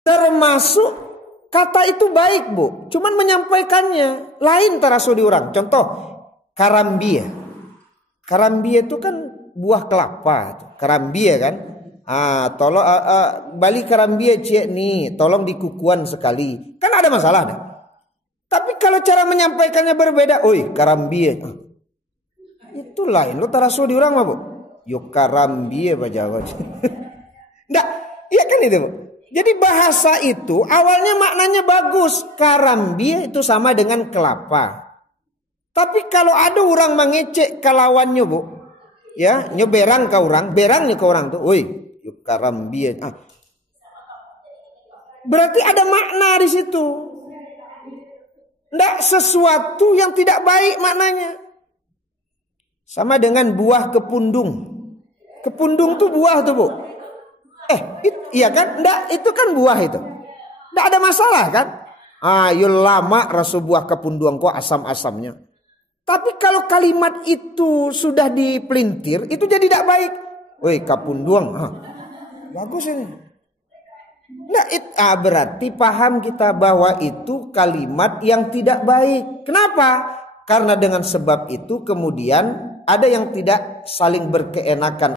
Termasuk kata itu baik, Bu. Cuman menyampaikannya lain taraso di orang. Contoh, karambia. Karambia itu kan buah kelapa. Karambia kan. Tolong balik karambia cek nih, tolong dikukuan sekali. Kan ada masalah dah. Tapi kalau cara menyampaikannya berbeda, oi karambia. Itu lain. Lo taraso di orang mah, Bu. Yo karambia bajawa. Nggak, iya kan itu, Bu. Jadi bahasa itu awalnya maknanya bagus. Karambia itu sama dengan kelapa. Tapi kalau ada orang mengecek kelawannya, Bu. Ya, nyeberang ke orang, berangnya ke orang tuh. Woi, yuk karambia. Berarti ada makna di situ. Nggak sesuatu yang tidak baik maknanya. Sama dengan buah kepundung. Kepundung tuh buah tuh, Bu. Iya kan? Nggak, itu kan buah itu. Nggak ada masalah kan? Yul lama rasa buah kepundung kok asam-asamnya. Tapi kalau kalimat itu sudah dipelintir, itu jadi tidak baik. Woi kapundung, bagus ini. Nah, berarti paham kita bahwa itu kalimat yang tidak baik. Kenapa? Karena dengan sebab itu kemudian ada yang tidak saling berkeenakan.